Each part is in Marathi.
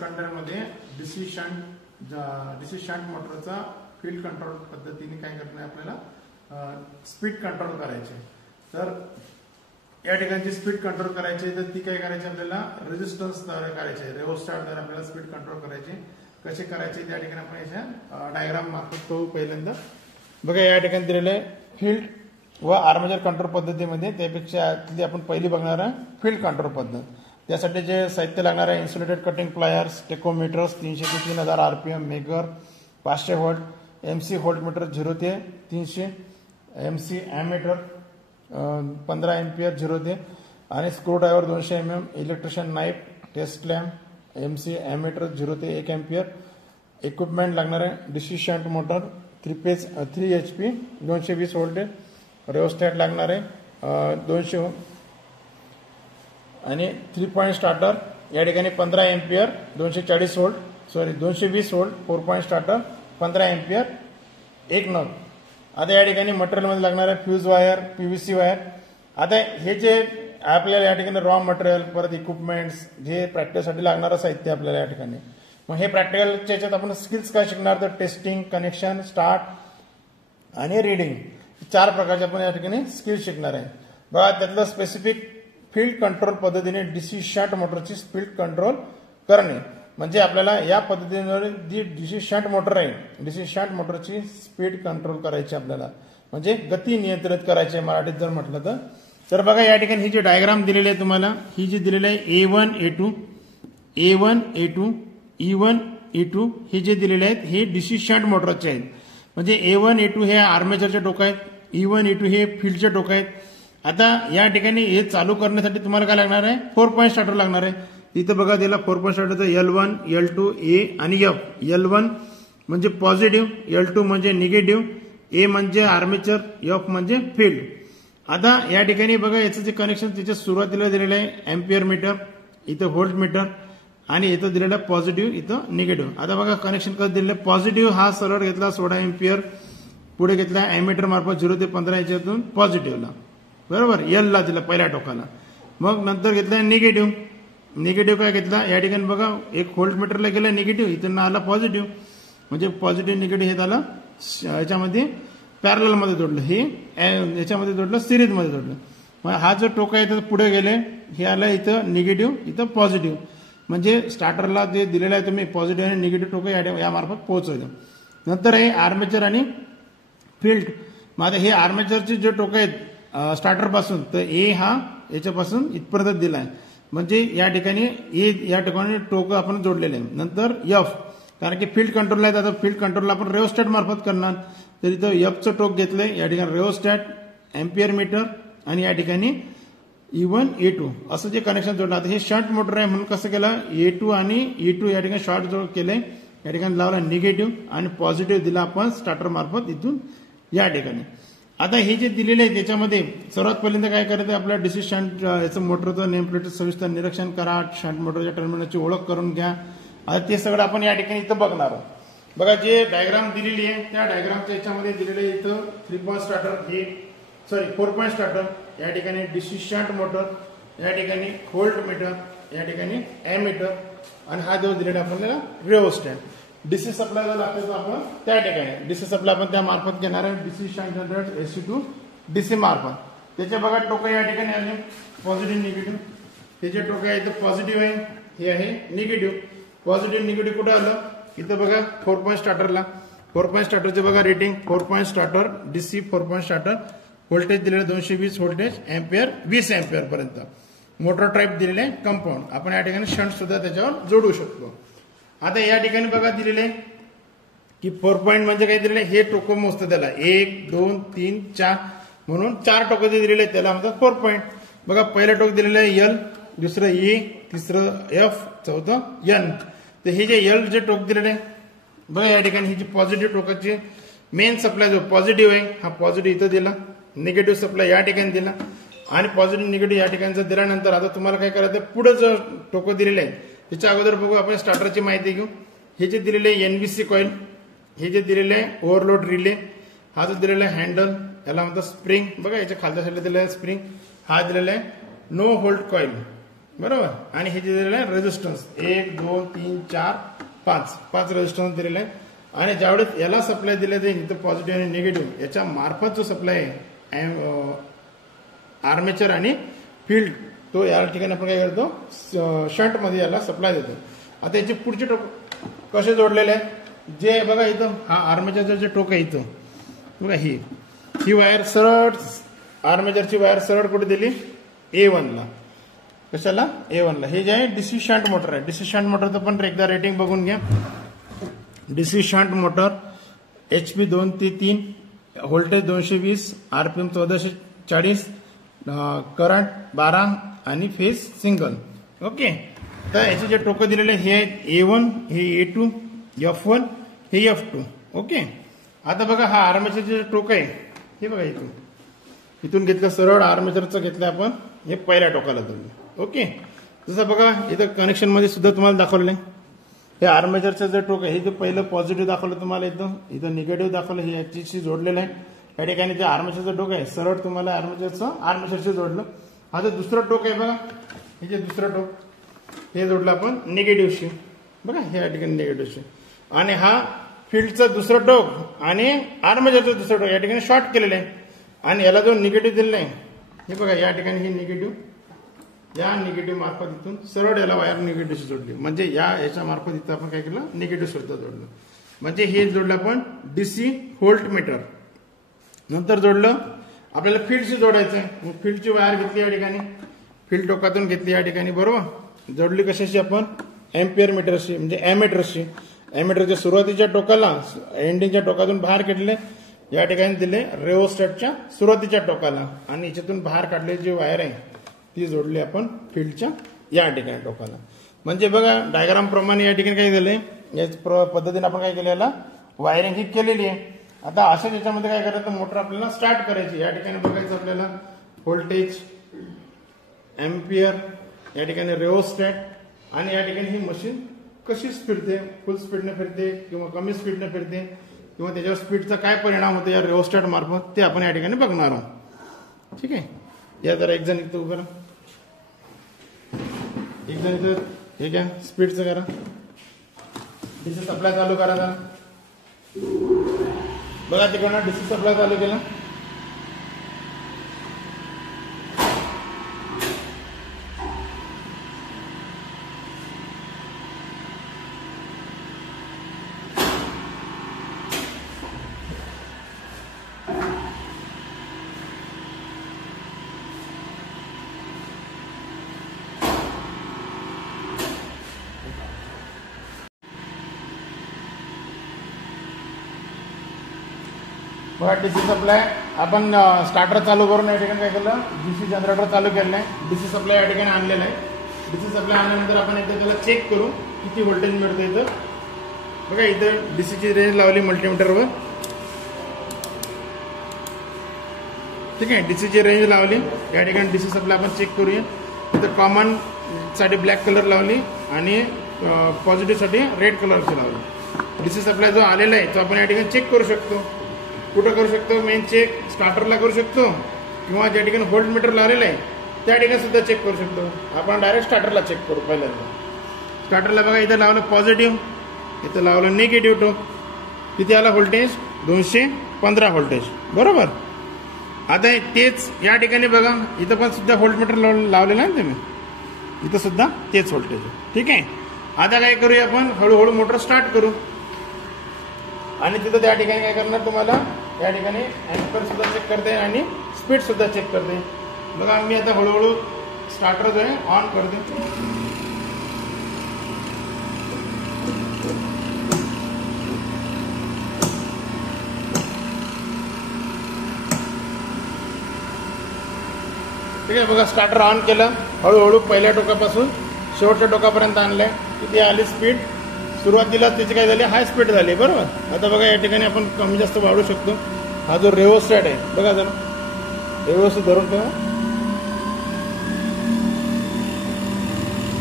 सेकंडरीमध्ये डीसी शंट मोटरचा फील्ड कंट्रोल पद्धतीने काय करणे आपल्याला स्पीड कंट्रोल करायचे। तर या ठिकाणी स्पीड कंट्रोल करायची तर ती काय करायची आपल्याला रेझिस्टन्स द्वारे करायचे, रेओस्टॅट द्वारे आपल्याला स्पीड कंट्रोल करायची। कसे करायचे त्या ठिकाणी आपण याच्या डायग्राम मार्फत पाहू। पहिल्यांदा बघा या ठिकाणी दिलेले फील्ड व आर्मेचर कंट्रोल पद्धतीमध्ये त्यापेक्षा आपण पहिली बघणार आहे फील्ड कंट्रोल पद्धत। त्यासाठी जे साहित्य लागणार आहे इन्सुलेटेड कटिंग प्लायर्स, टेकोमीटर्स 300 ते 3000 RPM, megger 500 volt, MC voltmeter 0 ते 300, एमसी एमीटर 15 एम्पियर 0 ते, आणि screwdriver 200 mm, electrician knife, test lamp, MC ammeter 0 ते 1 एम्पियर। इक्विपमेंट लागणार आहे DC shunt motor 3 HP 220 voltage, rheostat लागणार आहे 200 आणि 3 पॉइंट स्टार्टर या ठिकाणी 15 ampere 220 volt 4 point starter 15 ampere 1 नग। आता या ठिकाणी मटेरियलमध्ये लागणार आहे फ्यूज वायर, पीव्हीसी वायर। आता हे जे आपल्याला या ठिकाणी रॉ मटेरियल, परत इक्विपमेंट्स, जे प्रॅक्टिससाठी लागणारं साहित्य आपल्याला या ठिकाणी, मग हे प्रॅक्टिकलच्या याच्यात आपण स्किल्स काय शिकणार तर टेस्टिंग, कनेक्शन, स्टार्ट आणि रीडिंग 4 प्रकारचे आपण या ठिकाणी स्किल्स शिकणार आहे। बघा त्यातलं स्पेसिफिक फील्ड कंट्रोल पद्धतीने डीसी शंट मोटरची स्पीड कंट्रोल करणे, म्हणजे आपल्याला या पद्धतीने जी डीसी शंट मोटर आहे, डीसी शंट मोटरची स्पीड कंट्रोल करायची आपल्याला, म्हणजे गती नियंत्रित करायची मराठीत जर म्हटलं तर बघा या ठिकाणी ही जी डायग्राम दिलेली आहे तुम्हाला, ही जी दिलेली आहे A1 A2 E1 E2 हे जे दिलेले आहेत हे डीसी शंट मोटरचे आहेत। म्हणजे A1 A2 हे आर्मेचरचे टोक आहेत, E1 E2 हे फील्डचे टोक आहेत। आता या ठिकाणी हे चालू करण्यासाठी तुम्हाला काय लागणार आहे 4 पॉइंट स्टार्टर लागणार आहे। इथं बघा दिला 4 पॉइंट स्टार्टरचा L1 L2 A आणि F। L1 म्हणजे पॉझिटिव्ह, L2 म्हणजे निगेटिव्ह, A म्हणजे आर्मेचर, F म्हणजे फील्ड। आता या ठिकाणी बघा याचं जे कनेक्शन त्याच्या सुरुवातीला दिलेलं आहे एम्पियर मीटर, इथं व्होल्ट मीटर, आणि इथं दिलेलं आहे पॉझिटिव्ह, इथं निगेटिव्ह। आता बघा कनेक्शन कसं दिलेलं आहे, पॉझिटिव्ह हा सरळ घेतला 16 एम्पियर, पुढे घेतला एमीटर मार्फत 0 ते 15 याच्यातून पॉझिटिव्हला, बरोबर, L ला दिला पहिल्या टोकाला। मग नंतर घेतला निगेटिव्ह काय घेतला या ठिकाणी बघा एक व्होल्ट मीटरला गेला निगेटिव्ह, इथं आला पॉझिटिव्ह, म्हणजे पॉझिटिव्ह निगेटिव्ह हे झालं याच्यामध्ये पॅरलल मध्ये जोडलं, हे याच्यामध्ये जोडलं, सिरीज मध्ये जोडलं। मग हा जो टोका आहे तर पुढे गेले, हे आलं इथं निगेटिव्ह, इथं पॉझिटिव्ह, म्हणजे स्टार्टरला जे दिलेलं आहे तुम्ही पॉझिटिव्ह आणि निगेटिव्ह टोका या मार्फत पोहोचवलं। नंतर हे आर्मेचर आणि फील्ड। मग आता हे आर्मेचरचे जे टोक आहेत स्टार्टर पासून, तर ए हा याच्यापासून इथपर्यंत दिला आहे, म्हणजे या ठिकाणी ए या ठिकाणी टोक आपण जोडलेले आहे। नंतर F, कारण की फील्ड कंट्रोल आहे, आता फील्ड कंट्रोलला आपण रेओस्टॅट मार्फत करणार, तर इथं Fचं टोक घेतलंय, या ठिकाणी रेओस्टॅट, एम्पियर मीटर, आणि या ठिकाणी E1 E2 असं जे कनेक्शन जोडलं। आता हे शंट मोटर आहे म्हणून कसं केलं, A2 आणि E2 या ठिकाणी शॉर्ट जोड केले, या ठिकाणी लावला निगेटिव्ह आणि पॉझिटिव्ह दिला आपण स्टार्टर मार्फत इथून या ठिकाणी। आता हे जे दिलेले आहे त्याच्यामध्ये सर्वात पहिल्यांदा काय करायचं, आपल्या डीसी शंट याचं मोटरचं नेम प्लेट सविस्तर निरीक्षण करा, शंट मोटरच्या टर्मिनलची ओळख करून घ्या। आता ते सगळं आपण या ठिकाणी इथं बघणार आहोत। बघा जे डायग्राम दिलेली आहे त्या डायग्रामच्या याच्यामध्ये दिलेलं आहे इथं 3 पॉइंट स्टार्टर, हे 4 पॉइंट स्टार्टर, या ठिकाणी डीसी शंट मोटर, या ठिकाणी व्होल्ट मीटर, या ठिकाणी एमीटर, आणि हा जो दिलेला आपल्याला रेओस्टॅट। डीसी सप्लाय जर लागतो आपण त्या ठिकाणी डीसी सप्लाय आपण त्या मार्फत घेणार आहे, DC shunt generator AC to DC मार्फत। त्याचे बघा टोक या ठिकाणी आले पॉझिटिव्ह निगेटिव्ह, त्याचे टोक आहे इथं पॉझिटिव्ह आहे, हे आहे निगेटिव्ह। पॉझिटिव्ह निगेटिव्ह कुठे आलं, इथं बघा 4 पॉइंट स्टार्टरला, 4 पॉइंट स्टार्टरचे बघा rating 4 point starter DC 4 point starter, voltage दिलेलं 220 व्होल्टेज, एम्पियर 20 एम्पियर पर्यंत, मोटर टाईप दिलेले कंपाऊंड, आपण या ठिकाणी शंट सुद्धा त्याच्यावर जोडू शकतो। आता या ठिकाणी बघा दिलेले की 4 पॉइंट म्हणजे काय दिलेले, हे टोक मोजतं त्याला 1 2 3 4 म्हणून 4 टोक जे दिलेले त्याला म्हणतात 4 पॉइंट। बघा पहिलं टोक दिलेलं आहे L, दुसरं E, तिसरं F, चौथं N। तर हे जे L जे टोक दिलेले बघा या ठिकाणी ही जी पॉझिटिव्ह टोकाची मेन सप्लाय जो पॉझिटिव्ह आहे हा पॉझिटिव्ह इथं दिला, निगेटिव्ह सप्लाय या ठिकाणी दिला, आणि पॉझिटिव्ह निगेटिव्ह या ठिकाणी दिल्यानंतर आता तुम्हाला काय करायचं, पुढे जर टोक दिलेले आहे त्याच्या अगोदर बघू आपण स्टार्टरची माहिती घेऊ। हे जे दिलेले NBC कॉइल, हे जे दिलेले ओव्हरलोड रिले, हा जो दिलेला आहे हँडल याला म्हणतात स्प्रिंग, बघा याच्या खालच्या साईडला दिलेला आहे स्प्रिंग, हा दिलेला आहे नो होल्ड कॉइल, बरोबर. आणि हे जे दिलेलं आहे रेझिस्टन्स 1 2 3 4 5 रेझिस्टन्स दिलेले आहे. आणि ज्यावेळेस याला सप्लाय दिला जाईल तर पॉझिटिव्ह आणि निगेटिव्ह याच्या मार्फत जो सप्लाय आहे आर्मेचर आणि फील्ड तो या ठिकाणी आपण काय करतो शंट मध्ये याला सप्लाय देतो. आता याचे पुढचे टोक कसे जोडलेले आहे जे बघा इथं हा आर्मेचरचं जे टोक आहे इथं बघा ही वायर सरळ आर्मेचरची वायर सरळ कुठे दिली A1 ला. कशाला A1 ला. हे जे आहे डीसी शंट मोटर आहे. डीसी शंट मोटरचं पण एकदा रेटिंग बघून घ्या. डीसी शंट मोटर HP 2 ते 3 व्होल्टेज 220 RPM 1440 करंट 12 आणि फेज सिंगल. ओके. तर याचे जे टोकं दिलेले हे A1 हे A2 F1 हे F2. ओके. आता बघा हा आर्मेचरचे जे टोक आहे हे बघा इथून घेतलं सरळ आर्मेचरचं घेतलं आपण हे पहिल्या टोकाला तुम्ही. ओके. जसं बघा इथं कनेक्शन मध्ये सुद्धा तुम्हाला दाखवलं आहे हे आर्मेचरचं जे टोक आहे हे जे पहिलं पॉझिटिव्ह दाखवलं तुम्हाला इथं निगेटिव्ह दाखवलं हे याच्याशी जोडलेलं आहे. या ठिकाणी जे आर्मेचरचं टोक आहे सरळ तुम्हाला आर्मेचरशी जोडलं. हा जो दुसरं टोक आहे बघा हे जे दुसरं टोक हे जोडलं आपण निगेटिव्हशी बघा हे या ठिकाणी निगेटिव्हशी. आणि हा फील्डचं दुसरं टोक आणि आर्मेचरचं दुसरं टोक या ठिकाणी शॉर्ट केलेलं आहे. आणि याला जो निगेटिव्ह दिलेला आहे हे बघा या ठिकाणी हे निगेटिव्ह या निगेटिव्ह मार्फत इथून सरळ याला वायर निगेटिव्हशी जोडली. म्हणजे याच्या मार्फत इथं आपण काय केलं निगेटिव्ह सुद्धा जोडलं. म्हणजे हे जोडलं आपण डीसी व्होल्ट मीटर. नंतर जोडलं आपल्याला फील्डशी जोडायचं आहे. मग फील्डची वायर घेतली या ठिकाणी फील्ड टोकातून घेतली या ठिकाणी बरोबर. जोडली कशाशी आपण एम्पियर मीटरशी म्हणजे एमीटरशी. एमीटरच्या सुरुवातीच्या टोकाला एंडिंगच्या टोकातून बाहेर काढले या ठिकाणी दिले रेओस्टॅटच्या सुरुवातीच्या टोकाला. आणि याच्यातून बाहेर काढलेली जी वायर आहे ती जोडली आपण फील्डच्या या ठिकाणी टोकाला. म्हणजे बघा डायग्राम प्रमाणे या ठिकाणी काय झालंय या पद्धतीने आपण काय केलेला वायरिंग ही केलेली आहे. आता अशाच याच्यामध्ये काय करायचं मोटर आपल्याला स्टार्ट करायची. या ठिकाणी बघायचं आपल्याला व्होल्टेज एम्पियर या ठिकाणी रेओस्टॅट आणि या ठिकाणी ही मशीन कशी फिरते फुल स्पीडने फिरते किंवा कमी स्पीडने फिरते किंवा त्याच्यावर स्पीडचा काय परिणाम होतो या रेओस्टॅट मार्फत ते आपण या ठिकाणी बघणार आहोत. ठीक आहे. या जरा एक जण इथं उभं करा. एक जण इथं हे घ्या स्पीडचं करा. डीसी सप्लाय चालू करा जरा. बघा तिकडनं डीसी सप्लाय चालू केला. बघा डीसी सप्लाय आपण स्टार्टर चालू करून या ठिकाणी काय केलं डीसी जनरेटर चालू केलं आहे. डीसी सप्लाय या ठिकाणी आणलेला आहे. डीसी सप्लाय आणल्यानंतर आपण एकदा त्याला चेक करू किती व्होल्टेज मिळतं. इथं बघा इथं डीसीची रेंज लावली मल्टीमीटरवर. ठीक आहे. डीसीची रेंज लावली या ठिकाणी डीसी सप्लाय आपण चेक करूया. इथं कॉमन साठी ब्लॅक कलर लावली आणि पॉझिटिव्ह साठी रेड कलरची लावली. डीसी सप्लाय जो आलेला आहे तो आपण या ठिकाणी चेक करू शकतो. कुठं करू शकतो मेन चेक स्टार्टरला करू शकतो किंवा ज्या ठिकाणी व्होल्ट मीटर लावलेलं आहे त्या ठिकाणी सुद्धा चेक करू शकतो. आपण डायरेक्ट स्टार्टरला चेक करू. पहिल्यांदा स्टार्टरला बघा इथं लावलं पॉझिटिव्ह इथं लावलं निगेटिव्ह टोक. तिथे आला व्होल्टेज 215 व्होल्टेज बरोबर. आता तेच या ठिकाणी बघा इथं पण सुद्धा व्होल्ट मीटर लावलेलं आहे तुम्ही इथं सुद्धा तेच व्होल्टेज. ठीक आहे. आता काय करूया आपण हळूहळू मोटर स्टार्ट करू. आणि तिथं त्या ठिकाणी काय करणार तुम्हाला या ठिकाणी एम्पियर सुद्धा चेक करते आणि स्पीड सुद्धा चेक करते. बघा मी आता हळूहळू स्टार्टर जो आहे ऑन करते. ठीक आहे. बघा स्टार्टर ऑन केलं. हळूहळू पहिल्या टोकापासून शेवटच्या टोकापर्यंत आणलंय. किती आली स्पीड सुरुवातीला त्याची काय झाली हाय स्पीड झाली बरोबर. आता बघा या ठिकाणी आपण कमी जास्त वाढवू शकतो. हा जो रेओस्टॅट आहे बघा जरा व्यवस्थित धरून ठेवा.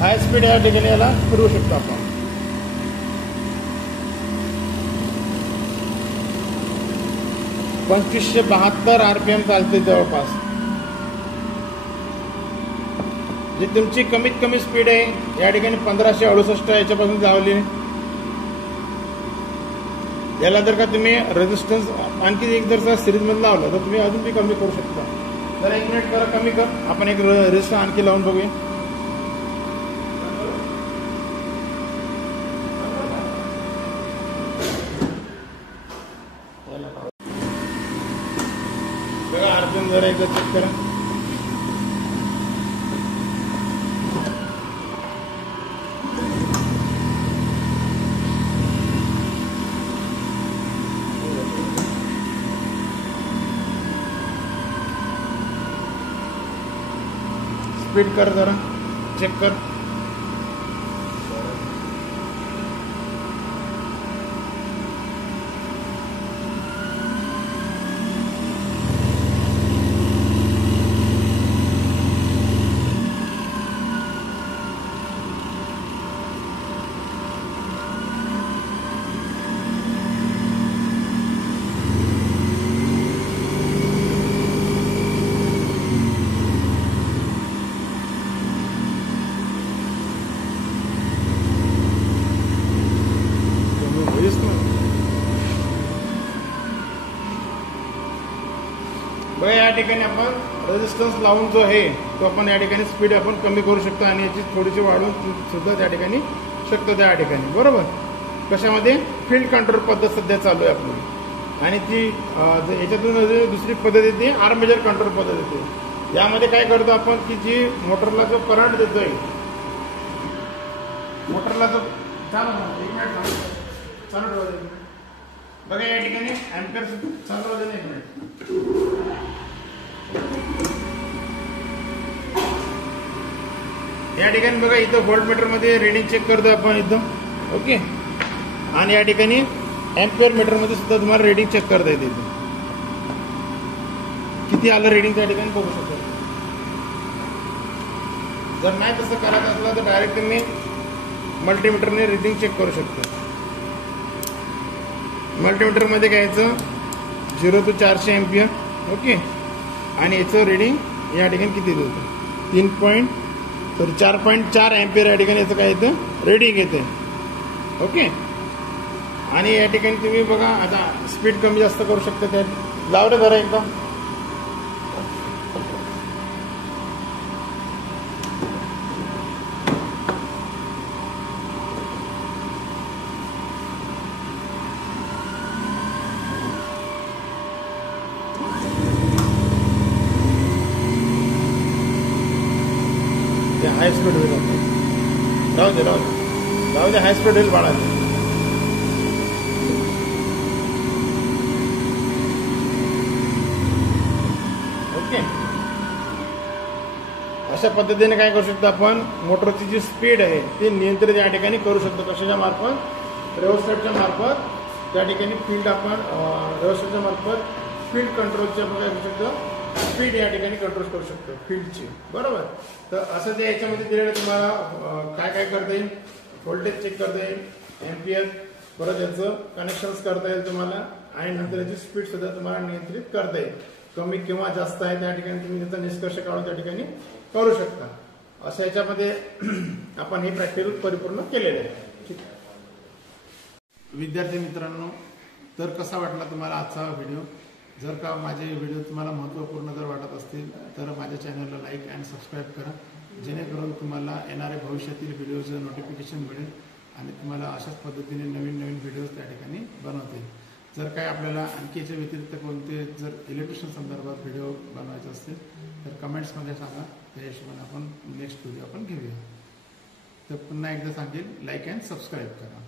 हाय स्पीड या ठिकाणी याला फिरवू शकतो आपण. $2572 RPM चालते जवळपास. जी तुमची कमीत कमी स्पीड आहे या ठिकाणी 1568 याच्यापासून लावली. याला जर का तुम्ही रेझिस्टन्स आणखी एक जर सिरीजमध्ये लावलं तर तुम्ही अजून बी कमी करू शकता. जरा 1 मिनिट करा, कमी कर. आपण एक रेझिस्टन्स आणखी लावून बघूया. बघा अर्जुन जरा एकदा चेक करा. स्पीड कर, जरा चेक कर. बघा या ठिकाणी आपण रेझिस्टन्स लावून जो आहे तो आपण या ठिकाणी स्पीड आपण कमी करू शकतो आणि याची थोडीशी वाढवून सुद्धा त्या ठिकाणी शकतो त्या ठिकाणी. बरोबर. कशामध्ये फील्ड कंट्रोल पद्धत सध्या चालू आहे आपली. आणि ती याच्यातून दुसरी पद्धत येते आर्मेचर कंट्रोल पद्धत येते. यामध्ये काय करतो आपण की जी मोटरला जो करंट देतोय, मोटरला जो चालू ठेवा. बघा या ठिकाणी अँपियर चालू होते नाही. 1 मिनिट. या ठिकाणी बघा इथं व्होल्टमीटर मध्ये रिडिंग चेक करतो आपण इथं. ओके. आणि या ठिकाणी अँपियर मीटर मध्ये सुद्धा तुम्हाला रिडिंग चेक करता येते. इथं किती आलं रिडिंग त्या ठिकाणी बघू शकतो. जर नाही तसं करायचं असलं तर डायरेक्ट तुम्ही मल्टीमीटरने रिडिंग चेक करू शकता. मल्टीमीटर मध्ये घ्यायचं 0 to 400 एम्पियर. ओके. आणि याचं रिडिंग या ठिकाणी किती होतं 4.4 एम्पियर या ठिकाणी याचं काय येतं रिडिंग येते. ओके. आणि या ठिकाणी तुम्ही बघा आता स्पीड कमी जास्त करू शकता. त्या लावलं जरा एकदम. हाय स्पीड होईल. राहू दे हाय स्पीड होईल बाळाचे. ओके. अशा पद्धतीने काय करू शकतो आपण मोटरची जी स्पीड आहे ती नियंत्रित या ठिकाणी करू शकतो. कशाच्या मार्फत रेओस्टॅटच्या मार्फत त्या ठिकाणी फील्ड आपण रेओस्टॅटच्या मार्फत फील्ड कंट्रोलच्या काय करू शकतो स्पीड या ठिकाणी कंट्रोल करू शकतो फील्डची. बरोबर. तर असं ते याच्यामध्ये दिलेलं तुम्हाला काय काय करता येईल. व्होल्टेज चेक करता येईल, एम्पियर, परत याचं कनेक्शन्स करता येईल तुम्हाला आणि नंतर याची स्पीड सुद्धा तुम्हाला नियंत्रित करता येईल. कमी किंवा जास्त आहे त्या ठिकाणी तुम्ही त्याचा निष्कर्ष काढून त्या ठिकाणी करू शकता. असं याच्यामध्ये आपण हे प्रॅक्टिकल परिपूर्ण केलेलं आहे. ठीक. विद्यार्थी मित्रांनो, तर कसा वाटला तुम्हाला आजचा व्हिडिओ. जर का माझे व्हिडिओ तुम्हाला महत्त्वपूर्ण जर वाटत असतील तर माझ्या चॅनलला लाईक अँड सबस्क्राईब करा, जेणेकरून तुम्हाला येणाऱ्या भविष्यातील व्हिडिओचं नोटिफिकेशन मिळेल आणि तुम्हाला अशाच पद्धतीने नवीन नवीन व्हिडिओज त्या ठिकाणी बनवता येईल. जर काय आपल्याला आणखी याच्या व्यतिरिक्त कोणते जर इलेक्ट्रिशियन संदर्भात व्हिडिओ बनवायचे असतील तर कमेंट्समध्ये सांगा. त्या हिशोबाने आपण नेक्स्ट व्हिडिओ आपण घेऊया. तर पुन्हा एकदा सांगेल लाईक अँड सबस्क्राईब करा.